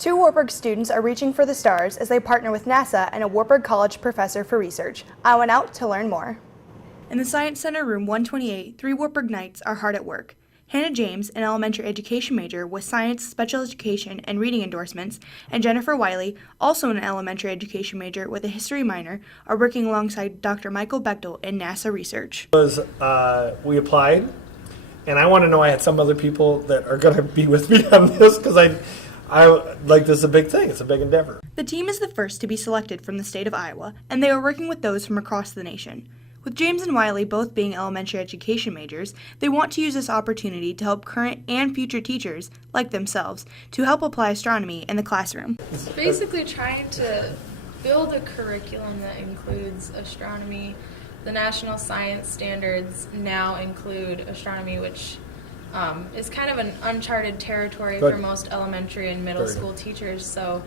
Two Wartburg students are reaching for the stars as they partner with NASA and a Wartburg College professor for research. I went out to learn more. In the Science Center, room 128, three Wartburg Knights are hard at work. Hannah James, an elementary education major with science, special education, and reading endorsements, and Jennifer Wiley, also an elementary education major with a history minor, are working alongside Dr. Michael Bechtel in NASA research. We applied, and I want to know I had some other people that are going to be with me on this because I like this is a big thing. It's a big endeavor. The team is the first to be selected from the state of Iowa, and they are working with those from across the nation. With James and Wiley both being elementary education majors, they want to use this opportunity to help current and future teachers, like themselves, to help apply astronomy in the classroom. Basically trying to build a curriculum that includes astronomy. The national science standards now include astronomy, which is kind of an uncharted territory for most elementary and middle school teachers. So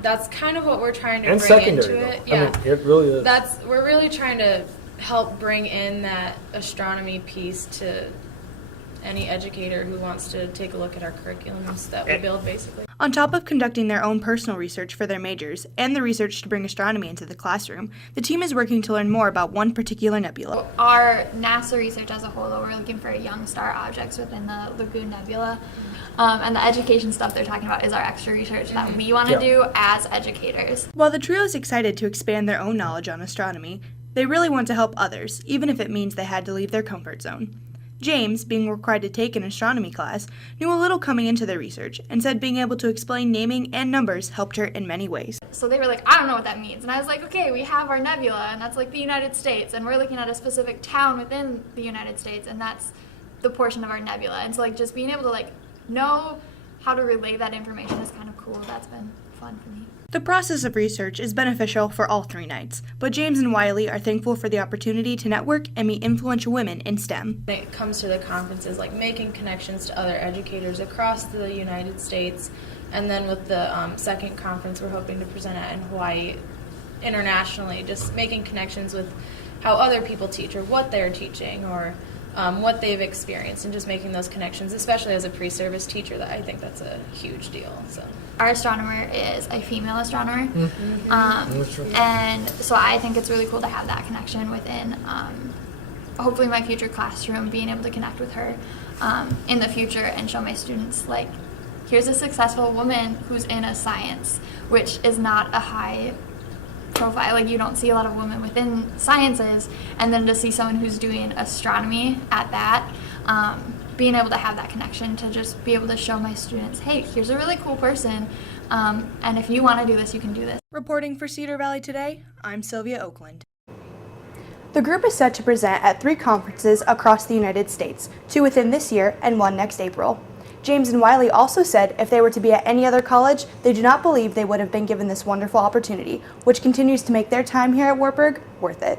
that's kind of what we're trying to bring into it. Yeah, I mean, it really is. We're really trying to help bring in that astronomy piece to any educator who wants to take a look at our curriculums that we build, basically. On top of conducting their own personal research for their majors and the research to bring astronomy into the classroom, the team is working to learn more about one particular nebula. Our NASA research as a whole, though, we're looking for young star objects within the Lagoon Nebula. And the education stuff they're talking about is our extra research that we want to do as educators. While the trio is excited to expand their own knowledge on astronomy, they really want to help others, even if it means they had to leave their comfort zone. James, being required to take an astronomy class, knew a little coming into their research and said being able to explain naming and numbers helped her in many ways. So they were like, I don't know what that means. And I was like, okay, we have our nebula, and that's like the United States, and we're looking at a specific town within the United States, and that's the portion of our nebula. And so like just being able to know how to relay that information is kind of cool. That's been fun for me. The process of research is beneficial for all three Knights, but James and Wiley are thankful for the opportunity to network and meet influential women in STEM. When it comes to the conferences, like making connections to other educators across the United States, and then with the second conference we're hoping to present at in Hawaii internationally, just making connections with how other people teach or what they're teaching or what they've experienced, and just making those connections, especially as a pre-service teacher. That I think that's a huge deal. So our astronomer is a female astronomer, and so I think it's really cool to have that connection within hopefully my future classroom, being able to connect with her in the future and show my students, like, here's a successful woman who's in a science, which is not a high profile. Like, you don't see a lot of women within sciences, and then to see someone who's doing astronomy at that, being able to have that connection to just be able to show my students, hey, here's a really cool person, and if you want to do this, you can do this. Reporting for Cedar Valley Today, I'm Sylvia Oakland. The group is set to present at 3 conferences across the United States, 2 within this year and 1 next April. James and Wiley also said if they were to be at any other college, they do not believe they would have been given this wonderful opportunity, which continues to make their time here at Wartburg worth it.